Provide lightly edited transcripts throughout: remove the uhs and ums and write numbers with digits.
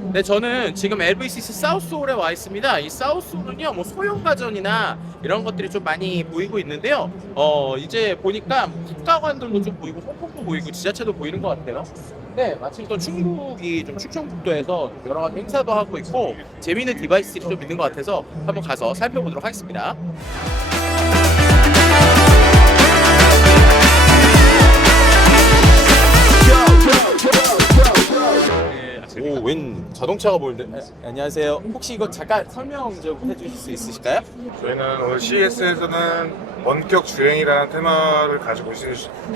네, 저는 지금 LVCC 사우스홀에 와 있습니다. 이 사우스홀은요, 뭐 소형 가전이나 이런 것들이 좀 많이 보이고 있는데요. 이제 보니까 국가관들도 좀 보이고, 홍콩도 보이고, 지자체도 보이는 것 같아요. 네, 마침 또 충북이 좀 충청북도에서 여러 가지 행사도 하고 있고, 재미있는 디바이스들이 좀 있는 것 같아서 한번 가서 살펴보도록 하겠습니다. 오, 웬 자동차가 보이는데? 안녕하세요. 혹시 이거 잠깐 설명 좀 해주실 수 있으실까요? 저희는 오늘 CES에서는 원격 주행이라는 테마를 가지고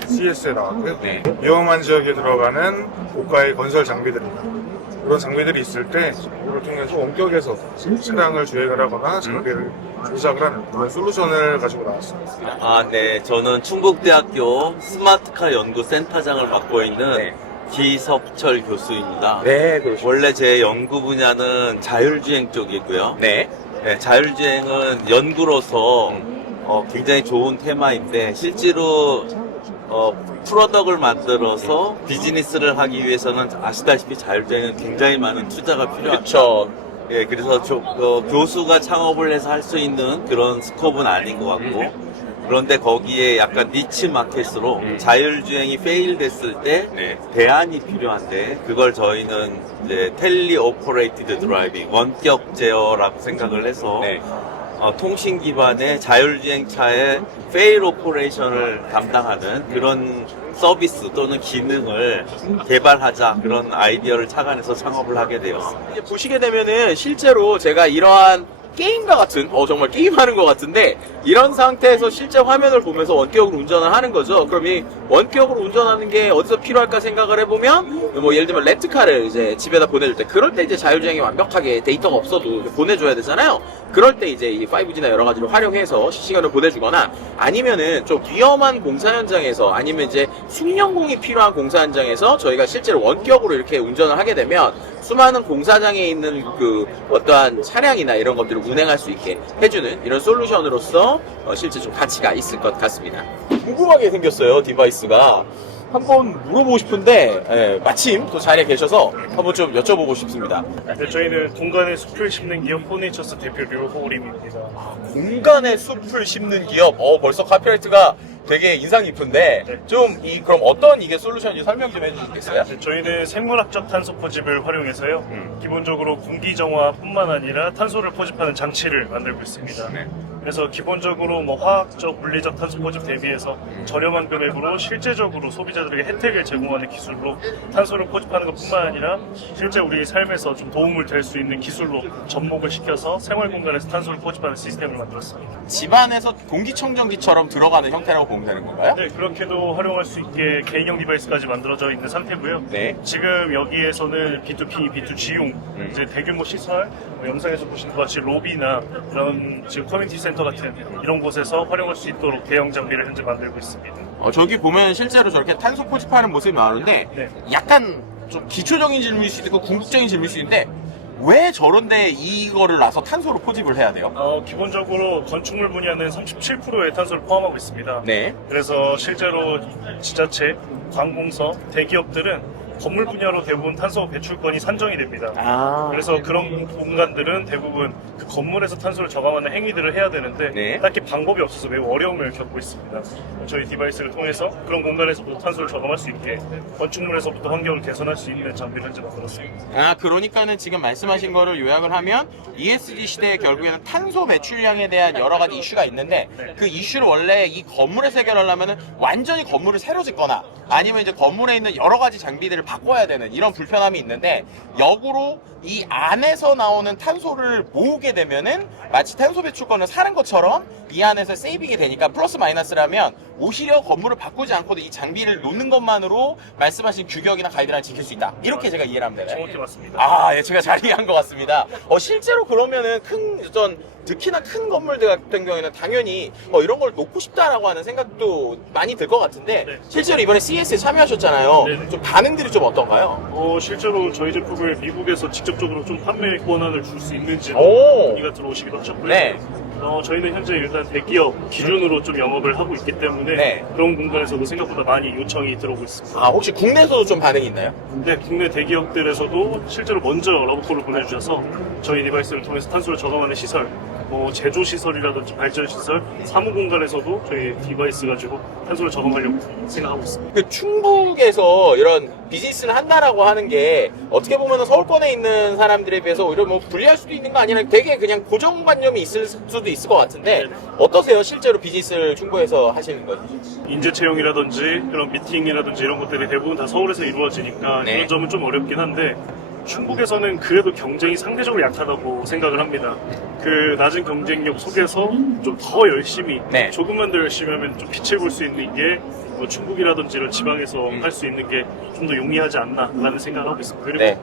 CES에 나왔고요. 네. 위험한 지역에 들어가는 고가의 건설 장비들입니다. 그런 장비들이 있을 때 이걸 통해서 원격에서 차량을 주행을 하거나 장비를 조작을 하는 그런 솔루션을 가지고 나왔습니다. 아, 네. 저는 충북대학교 스마트카 연구센터장을 맡고 있는 네. 기석철 교수입니다. 네, 그렇죠. 원래 제 연구 분야는 자율주행 쪽이고요. 네. 네, 자율주행은 연구로서 굉장히 좋은 테마인데 실제로 프로덕트를 만들어서 비즈니스를 하기 위해서는 아시다시피 자율주행은 굉장히 많은 투자가 필요합니다. 그렇죠. 예, 그래서 교수가 창업을 해서 할 수 있는 그런 스코프는 아닌 것 같고 그런데 거기에 약간 니치 마켓으로 자율주행이 페일 됐을 때 네. 대안이 필요한데 그걸 저희는 이제 텔리 오퍼레이티드 드라이빙 원격 제어라고 생각을 해서 네. 통신 기반의 자율주행차의 페일 오퍼레이션을 담당하는 그런 서비스 또는 기능을 개발하자 그런 아이디어를 착안해서 창업을 하게 되었습니다. 이제 보시게 되면은 실제로 제가 이러한 게임과 같은, 정말 게임하는 것 같은데, 이런 상태에서 실제 화면을 보면서 원격으로 운전을 하는 거죠. 그럼 이 원격으로 운전하는 게 어디서 필요할까 생각을 해보면, 뭐 예를 들면 렌트카를 이제 집에다 보내줄 때, 그럴 때 이제 자율주행이 완벽하게 데이터가 없어도 보내줘야 되잖아요. 그럴 때 이제 이 5G나 여러 가지를 활용해서 실시간으로 보내주거나, 아니면은 좀 위험한 공사 현장에서, 아니면 이제 숙련공이 필요한 공사 현장에서 저희가 실제로 원격으로 이렇게 운전을 하게 되면, 수많은 공사장에 있는 그 어떠한 차량이나 이런 것들을 운행할 수 있게 해주는 이런 솔루션으로서 실제 좀 가치가 있을 것 같습니다. 궁금하게 생겼어요, 디바이스가. 한번 물어보고 싶은데 마침 또 자리에 계셔서 한번 좀 여쭤보고 싶습니다. 네, 저희는 공간에 숲을 심는 기업 포네이처스 대표 류호림입니다. 공간에 숲을 심는 기업. 벌써 카피라이트가 되게 인상 깊은데 네. 좀 그럼 어떤 이게 솔루션인지 설명 좀 해주시겠어요? 네, 저희는 생물학적 탄소 포집을 활용해서요. 기본적으로 공기 정화뿐만 아니라 탄소를 포집하는 장치를 만들고 있습니다. 네. 그래서 기본적으로 뭐 화학적, 물리적 탄소 포집 대비해서 저렴한 금액으로 실제적으로 소비자들에게 혜택을 제공하는 기술로 탄소를 포집하는 것뿐만 아니라 실제 우리 삶에서 좀 도움을 될 수 있는 기술로 접목을 시켜서 생활 공간에서 탄소를 포집하는 시스템을 만들었습니다. 집안에서 공기청정기처럼 들어가는 형태라고 보면 되는 건가요? 네, 그렇게도 활용할 수 있게 개인형 디바이스까지 만들어져 있는 상태고요. 네. 지금 여기에서는 B2P, B2G용 이제 대규모 시설, 영상에서 보시는 것 같이 로비나 이런 지금 커뮤니티 센터 같은 이런 곳에서 활용할 수 있도록 대형 장비를 현재 만들고 있습니다. 저기 보면 실제로 저렇게 탄소 포집하는 모습이 나오는데 네. 약간 좀 기초적인 질문일 수도 있고 궁극적인 질문일 수도 있는데 왜 저런데 이거를 놔서 탄소로 포집을 해야 돼요? 기본적으로 건축물 분야는 37%의 탄소를 포함하고 있습니다. 네. 그래서 실제로 지자체, 관공서, 대기업들은 건물 분야로 대부분 탄소 배출권이 산정이 됩니다. 그래서 그런 공간들은 대부분 그 건물에서 탄소를 저감하는 행위들을 해야 되는데 네. 딱히 방법이 없어서 매우 어려움을 겪고 있습니다. 저희 디바이스를 통해서 그런 공간에서부터 탄소를 저감할 수 있게 건축물에서부터 환경을 개선할 수 있는 장비를 현재 만들었습니다. 그러니까는 지금 말씀하신 거를 요약을 하면 ESG 시대에 결국에는 탄소 배출량에 대한 여러 가지 이슈가 있는데 그 이슈를 원래 이 건물에서 해결하려면은 완전히 건물을 새로 짓거나 아니면 이제 건물에 있는 여러 가지 장비들을 바꿔야 되는 이런 불편함이 있는데 역으로 이 안에서 나오는 탄소를 모으게 되면은 마치 탄소 배출권을 사는 것처럼 이 안에서 세이빙이 되니까 플러스 마이너스라면 오히려 건물을 바꾸지 않고도 이 장비를 놓는 것만으로 말씀하신 규격이나 가이드라인을 지킬 수 있다. 이렇게 제가 이해를 하면 되나요? 정확히 맞습니다. 예, 제가 잘 이해한 것 같습니다. 실제로 그러면은 특히나 큰 건물들 같은 경우에는 당연히 이런 걸 놓고 싶다라고 하는 생각도 많이 들 것 같은데 네. 실제로 이번에 CES에 참여하셨잖아요. 네네. 좀 반응들이 좀 어떤가요? 실제로 저희 제품을 미국에서 직접적으로 좀 판매 권한을 줄 수 있는지 오. 문의가 들어오시기도 하셨고요. 네. 저희는 현재 일단 대기업 기준으로 좀 영업을 하고 있기 때문에 네. 그런 공간에서도 생각보다 많이 요청이 들어오고 있습니다. 아, 혹시 국내에서도 좀 반응이 있나요? 네, 국내 대기업들에서도 실제로 먼저 러브콜을 보내주셔서 저희 디바이스를 통해서 탄소를 저감하는 시설, 제조 시설이라든지 발전 시설, 사무 공간에서도 저희 디바이스 가지고 탄소를 저감하려고 생각하고 있습니다. 그 충북에서 이런 비즈니스를 한다라고 하는 게 어떻게 보면 서울권에 있는 사람들에 비해서 오히려 뭐 불리할 수도 있는 거 아니라 되게 그냥 고정관념이 있을 수도 있을 것 같은데 어떠세요? 실제로 비즈니스를 충북에서 하시는 건지. 인재 채용이라든지 그런 미팅이라든지 이런 것들이 대부분 다 서울에서 이루어지니까 네. 이런 점은 좀 어렵긴 한데 충북에서는 그래도 경쟁이 상대적으로 약하다고 생각을 합니다. 그 낮은 경쟁력 속에서 좀 더 열심히, 네. 조금만 더 열심히 하면 좀 빛을 볼 수 있는 게 충북이라든지 이런 지방에서 할 수 있는 게 좀 더 용이하지 않나라는 생각을 하고 있습니다. 그리고 네.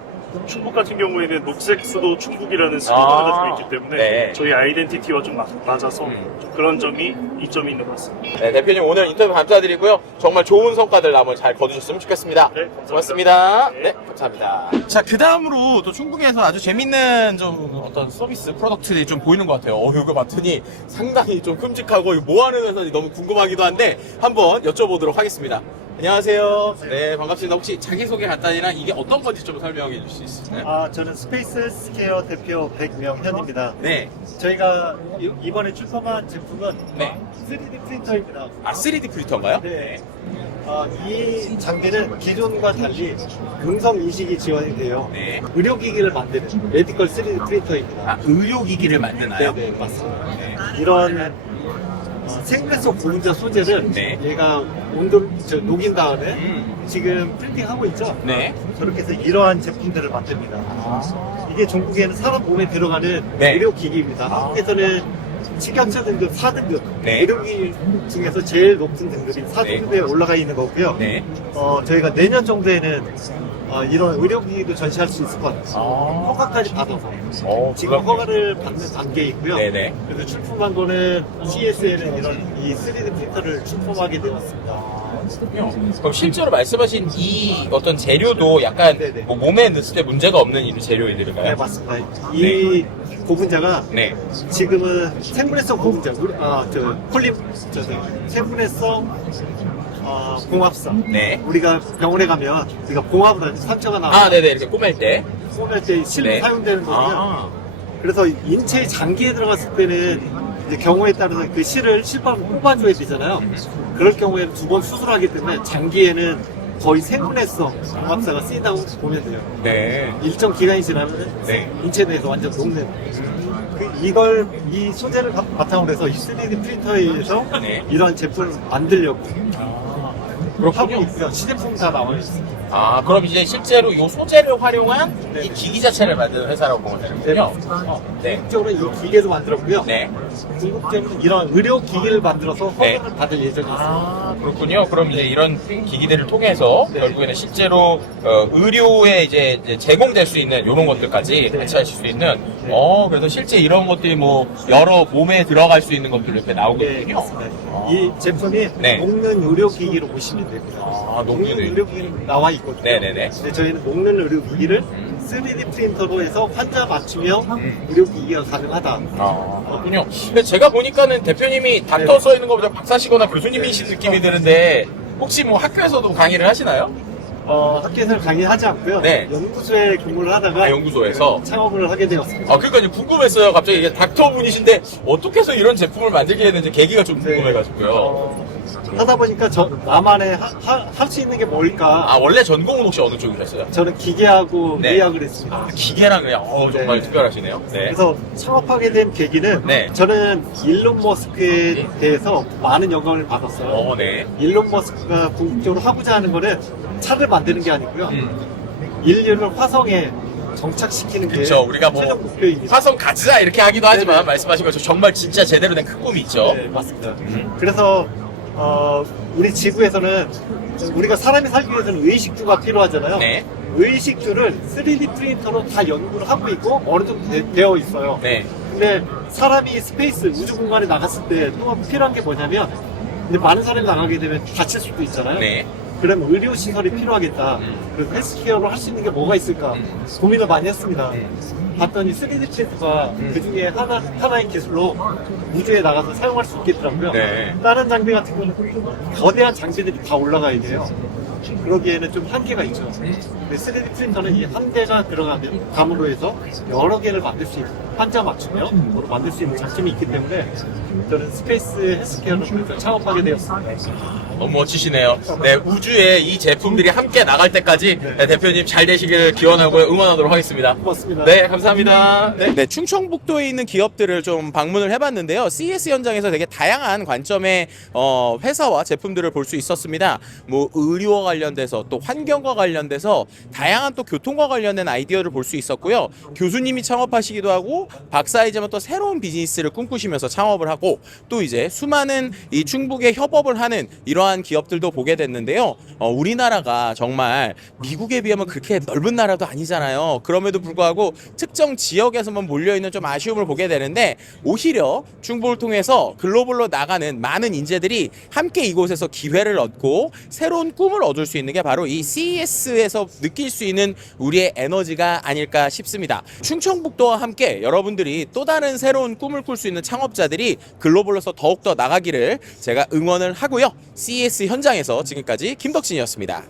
충북 같은 경우에는 녹색 수도 충북이라는 슬로건을 가지고 있기 때문에 네. 저희 아이덴티티와 좀 맞아서 좀 그런 점이 이점이 있는 것 같습니다. 네, 대표님 오늘 인터뷰 감사드리고요. 정말 좋은 성과들 나머지 잘 거두셨으면 좋겠습니다. 네, 감사합니다. 고맙습니다. 네. 네, 감사합니다. 자, 그 다음으로 또 충북에서 아주 재밌는 좀 어떤 서비스 프로덕트들이 좀 보이는 것 같아요. 이거 봤더니 상당히 좀 끔찍하고 이거 뭐 하는 회사인지 너무 궁금하기도 한데 한번 여쭤보도록 하겠습니다. 안녕하세요. 네, 반갑습니다. 혹시 자기소개 간단히랑 이게 어떤 건지 좀 설명해 주실 수 있나요? 저는 스페이스 스퀘어 대표 백명현입니다. 네. 저희가 이번에 출범한 제품은 네. 3D 프린터입니다. 아, 3D 프린터인가요? 네. 이 장비는 기존과 달리 음성 인식이 지원이 돼요. 네. 의료기기를 만드는 메디컬 3D 프린터입니다. 아, 의료기기를 만드나요? 네, 맞습니다. 이런 생물성 고분자 소재를 네. 얘가 녹인 다음에 지금 프린팅하고 있죠? 네. 저렇게 해서 이러한 제품들을 만듭니다. 이게 전국에는 사람 몸에 들어가는 네. 의료기기입니다. 한국에서는 식약처 등급 4등급 네. 의료기기 중에서 제일 높은 등급인 4등급에 올라가 있는 거고요. 네. 저희가 내년 정도에는 이런 의료기기도 전시할 수 있을 것 같아요. 허가까지 받아서 지금 허가를 받는 단계에 있고요. 네네. 그래서 출품한 거는 CS에는 이런 이 3D 프린터를 출품하게 되었습니다. 그럼 실제로 말씀하신 이 어떤 재료도 약간 네네. 뭐 몸에 넣었을 때 문제가 없는 이 네, 재료들인가요? 맞습니다. 이 고분자가 네. 지금은 생분해성 고분자, 생분해성 봉합성. 네. 우리가 병원에 가면 우리가 봉합을 하는 상처가 나와 아, 네네. 이렇게 꼬맬 때. 쏘낼 때 실로 네. 사용되는 거고요. 아. 그래서 인체 장기에 들어갔을 때는 이제 경우에 따라서 그 실을 실밥을 뽑아줘야 되잖아요. 그럴 경우에는 2번 수술하기 때문에 장기에는 거의 생분해성 봉합사가 쓰인다고 보면 돼요. 네. 일정 기간이 지나면 네. 인체 내에서 완전 녹는. 이 소재를 바탕으로 해서 이 3D 프린터에서 네. 이런 제품을 만들려고 하고 그렇군요. 있고요. 시제품 다 나와 있습니다. 아, 그럼 이제 실제로 이 소재를 활용한 네. 이 기기 자체를 만드는 회사라고 보면 되는군요. 네. 궁극적으로 이 기계도 만들었고요. 네. 궁극적으로 이런 의료 기기를 만들어서 네. 허가를 받을 예정이 있습니다. 아, 그렇군요. 그럼 이제 이런 기기들을 통해서 네. 결국에는 실제로 의료에 이제 제공될 수 있는 이런 것들까지 네. 대체하실 수 있는 그래서 실제 이런 것들이 뭐 여러 몸에 들어갈 수 있는 것들이 이렇게 네, 나오거든요. 맞습니다. 이 제품이 네. 녹는 의료기기로 보시면 됩니다. 아, 녹는 의료기기는 나와 있거든요. 네네네. 근데 저희는 녹는 의료기기를 3D 프린터로 해서 환자 맞춤형 의료기기가 가능하다. 아, 그렇군요. 근데 제가 보니까는 대표님이 닥터 네. 써 있는 것보다 박사시거나 교수님이신 느낌이 드는데 혹시 뭐 학교에서도 강의를 하시나요? 학교에서는 강의하지 않고요. 네. 연구소에 근무를 하다가 아, 연구소에서? 창업을 하게 되었습니다. 아, 그러니까 이제 궁금했어요. 갑자기 이게 닥터 분이신데 어떻게 해서 이런 제품을 만들게 됐는지 계기가 좀 궁금해가지고요. 하다 보니까 나만의 할 수 있는 게 뭘까? 아, 원래 전공은 혹시 어느 쪽이셨어요? 저는 기계하고 네. 의학을 했습니다. 아, 기계랑 그냥 정말 네. 특별하시네요. 네. 그래서 창업하게 된 계기는 네. 저는 일론 머스크에 대해서 많은 영감을 받았어요. 네. 일론 머스크가 궁극적으로 하고자 하는 거는 차를 만드는 게 아니고요. 인류를 화성에 정착시키는 게 그쵸. 우리가 뭐 최종 목표입니다. 화성 가자 이렇게 하기도 하지만 네네. 말씀하신 것처럼 정말 진짜 제대로 된 큰 꿈이 있죠. 네, 맞습니다. 그래서 우리 지구에서는 우리가 사람이 살기 위해서는 의식주가 필요하잖아요. 네. 의식주를 3D 프린터로 다 연구를 하고 있고 어느 정도 되어 있어요. 네. 근데 사람이 스페이스 우주 공간에 나갔을 때 또 필요한 게 뭐냐면 이제 많은 사람이 나가게 되면 다칠 수도 있잖아요. 네. 그럼 의료 시설이 필요하겠다. 그래서 헬스케어로 할 수 있는 게 뭐가 있을까 고민을 많이 했습니다. 봤더니 3D 프린터가 그 중에 하나의 기술로 우주에 나가서 사용할 수 있겠더라고요. 네. 다른 장비 같은 경우는 거대한 장비들이 다 올라가야 돼요. 그러기에는 좀 한계가 있죠. 근데 3D 프린터는 이 한 대가 들어가면 감으로 해서 여러 개를 만들 수 있고 환자 맞추면 만들 수 있는 장점이 있기 때문에 저는 스페이스 헬스케어를 그래서 창업하게 되었습니다. 너무 멋지시네요. 네, 우주에 이 제품들이 함께 나갈 때까지 네, 대표님 잘 되시길 기원하고 응원하도록 하겠습니다. 고맙습니다. 네, 감사합니다. 네, 충청북도에 있는 기업들을 좀 방문을 해봤는데요. CES 현장에서 되게 다양한 관점의 회사와 제품들을 볼 수 있었습니다. 뭐 의료와 관련돼서 또 환경과 관련돼서 다양한 또 교통과 관련된 아이디어를 볼 수 있었고요. 교수님이 창업하시기도 하고 박사이지만 또 새로운 비즈니스를 꿈꾸시면서 창업을 하고 또 이제 수많은 이 충북에 협업을 하는 이러한 기업들도 보게 됐는데요. 우리나라가 정말 미국에 비하면 그렇게 넓은 나라도 아니잖아요. 그럼에도 불구하고 특정 지역에서만 몰려있는 좀 아쉬움을 보게 되는데 오히려 충북을 통해서 글로벌로 나가는 많은 인재들이 함께 이곳에서 기회를 얻고 새로운 꿈을 얻을 수 있는 게 바로 이 CES에서 느낄 수 있는 우리의 에너지가 아닐까 싶습니다. 충청북도와 함께 여러분들이 또 다른 새로운 꿈을 꿀 수 있는 창업자들이 글로벌로서 더욱더 나가기를 제가 응원을 하고요. CES 현장에서 지금까지 김덕진이었습니다.